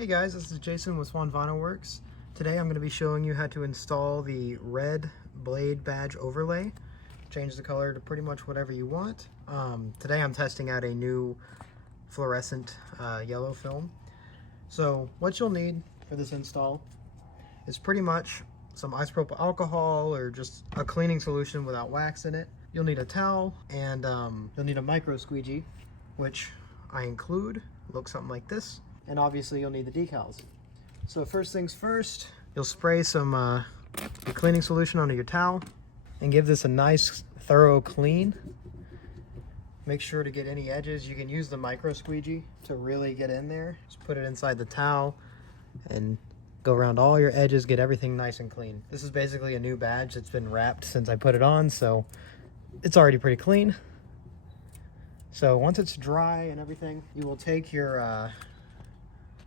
Hey guys, this is Jason with Swan Vinyl Works. Today I'm going to be showing you how to install the red blade badge overlay. Change the color to pretty much whatever you want. Today I'm testing out a new fluorescent yellow film. So what you'll need for this install is pretty much some isopropyl alcohol or just a cleaning solution without wax in it. You'll need a towel and you'll need a micro squeegee, which I include. Looks something like this. And obviously you'll need the decals. So first things first, you'll spray some your cleaning solution onto your towel and give this a nice thorough clean. Make sure to get any edges. You can use the micro squeegee to really get in there. Just put it inside the towel and go around all your edges, get everything nice and clean. This is basically a new badge that's been wrapped since I put it on, so it's already pretty clean. So once it's dry and everything, you will take your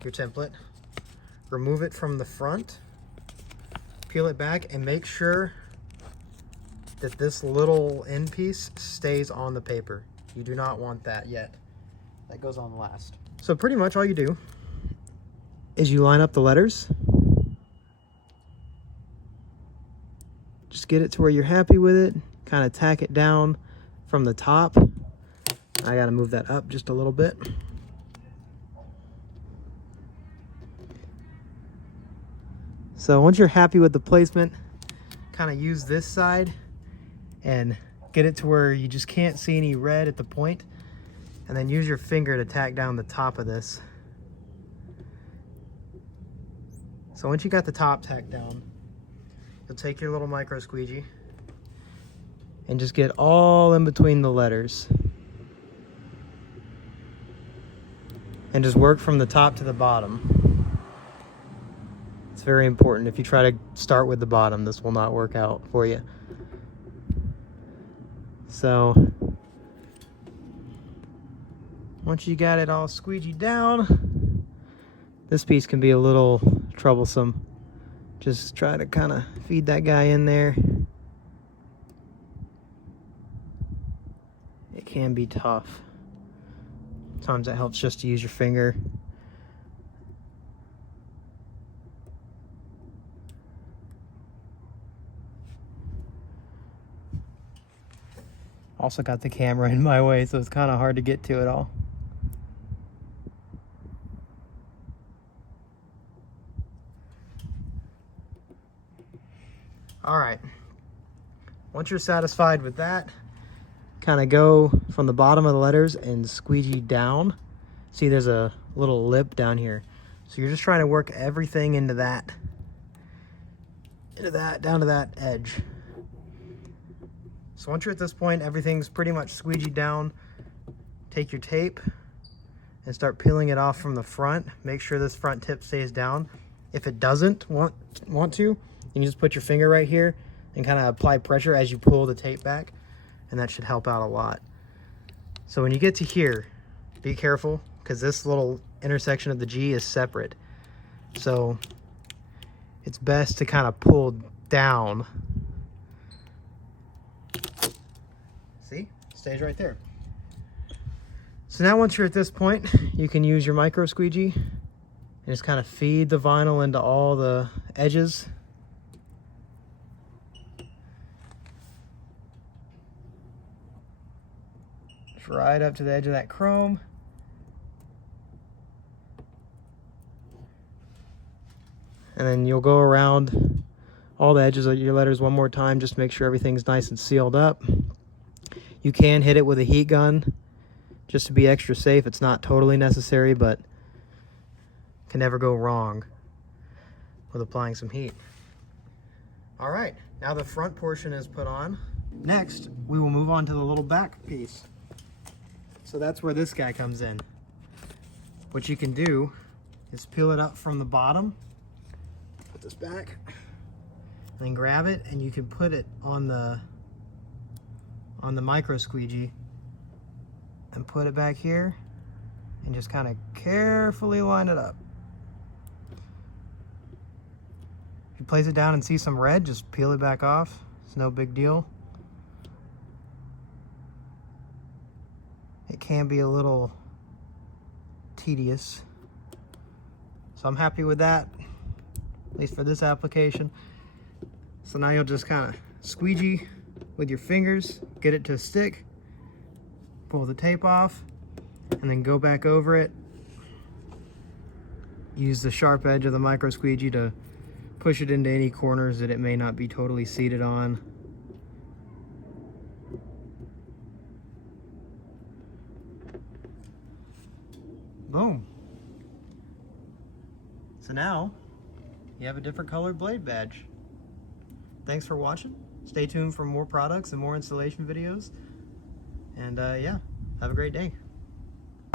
template, remove it from the front, peel it back, and make sure that this little end piece stays on the paper. You do not want that yet. That goes on last. So pretty much all you do is you line up the letters. Just get it to where you're happy with it. Kind of tack it down from the top. I gotta move that up just a little bit. So once you're happy with the placement, kind of use this side and get it to where you just can't see any red at the point, and then use your finger to tack down the top of this. So once you got the top tacked down, you'll take your little micro squeegee and just get all in between the letters and just work from the top to the bottom. It's very important. If you try to start with the bottom, this will not work out for you. So once you got it all squeegeed down, this piece can be a little troublesome. Just try to kind of feed that guy in there. It can be tough. Sometimes it helps just to use your finger. Also got the camera in my way, so it's kind of hard to get to it all. All right, once you're satisfied with that, kind of go from the bottom of the letters and squeegee down. See, there's a little lip down here. So you're just trying to work everything into that, down to that edge. So once you're at this point, everything's pretty much squeegeed down. Take your tape and start peeling it off from the front. Make sure this front tip stays down. If it doesn't want to, you can just put your finger right here and kind of apply pressure as you pull the tape back, and that should help out a lot. So when you get to here, be careful, because this little intersection of the G is separate. So it's best to kind of pull down. See? Stays right there. So now once you're at this point, you can use your micro squeegee and just kind of feed the vinyl into all the edges. Just right up to the edge of that chrome. And then you'll go around all the edges of your letters one more time, just to make sure everything's nice and sealed up. You can hit it with a heat gun just to be extra safe. It's not totally necessary, but can never go wrong with applying some heat. All right, now the front portion is put on. Next, we will move on to the little back piece. So that's where this guy comes in. What you can do is peel it up from the bottom, put this back, and then grab it, and you can put it on the micro squeegee and put it back here and just kind of carefully line it up. If you place it down and see some red, just peel it back off. It's no big deal. It can be a little tedious, So I'm happy with that, at least for this application. So now you'll just kind of squeegee with your fingers, get it to stick, pull the tape off, and then go back over it. Use the sharp edge of the micro squeegee to push it into any corners that it may not be totally seated on. Boom. So now you have a different colored blade badge. Thanks for watching. Stay tuned for more products and more installation videos. And yeah, have a great day.